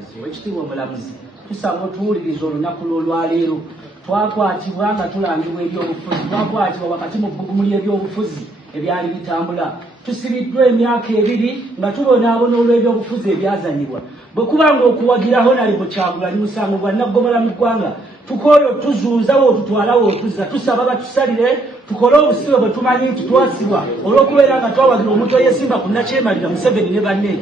obujulizi ekitiibwa omulamuzi tusaba otuwuliriza olunaku lw'olwaleero twakwatibwa nga tulangibwa ebyobufuzi twakwatibwa wakati mu bbugumu ly'ebyobufuzi ebyali bitambula tusibiddwa emyaka 2 nga tubonaabona olw'ebyobufuzi ebyazanyibwa bwe kubanga okuwagiraho nali mu Kyagulanyi musango gwa naggomola mu ggwanga tukooye otuzunzawo otutwalawo otuzza tusaba batusalire tukole obusibe bwe tumanyi nti twasibwa olw'okubeera nga twawagira omuntu eyesimba ku Nakyemalira Museveni ne banne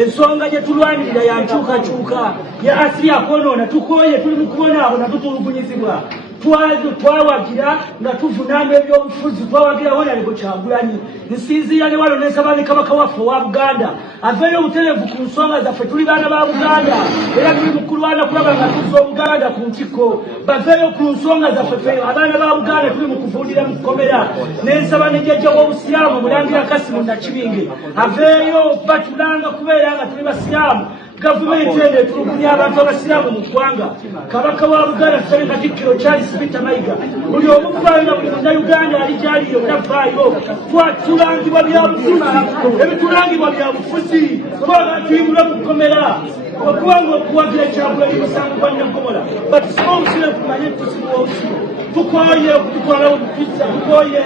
ensonga gye tulwanirira ya nkyukakyuka ya asiri akwonoona tukooye tuli mu kubonaabona tutulugunyizibwa twawagira nga tuvunaana ebyobufuzi twawagiraho nali mu Kyagulanyi nsinziira ne wano n'ensaba ne kabaka waffe owa Buganda aveeyo obutereevu ku nsonga zaffe tuli baana ba Buganda era tuli mu kulwana kulaba nga tuzza Obuganda ku ntikko baveeyo ku nsonga zaffe ffe abaana ba Buganda tuli mu kuvuundira mu kkomera n'ensaba ne jjajja w'obusiraamu Mulangira Kasimu Nakibinge aveeyo batulanga kubeera nga tuli basiraamu gavumenti eno etulugunya abantu abasiraamu mu ggwanga kabaka wa Buganda tusabye Katikkiro Charles Peter Mayiga buli omu kuvaayo na buli munnayuganda ali gyaliyo navaayo tulangibwa byabufuzi ebitulangibwa byabufuzi twagala tuyimbulwe mu kkomera okubanga okuwagira Kyagulanyi musango gwa Naggomola batusiba obusibe tumanye tusiba obusibe tukooye okututwalawo tuzza tukooye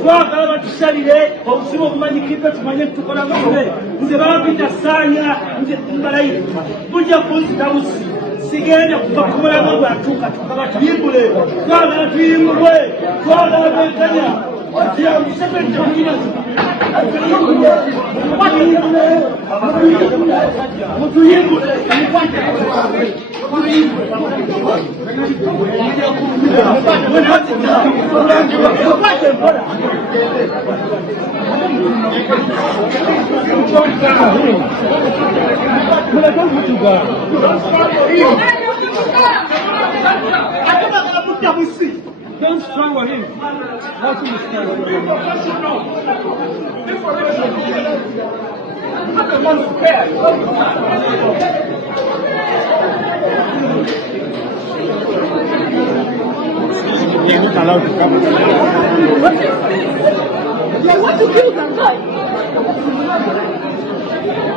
twagala batusalire obusibe obumanyikidde tumanye tukola busibe nze babita saanya nze mbalayi bujja kunzita busi sigenda kuva ku mulamu gwatuuka tukabatuyimbule twagala tuyimbulwe twagala benkanya watira Museveni temukibazo mutuyimbule Don't strangle him. What is You're not allowed to come. You want to kill them, guys?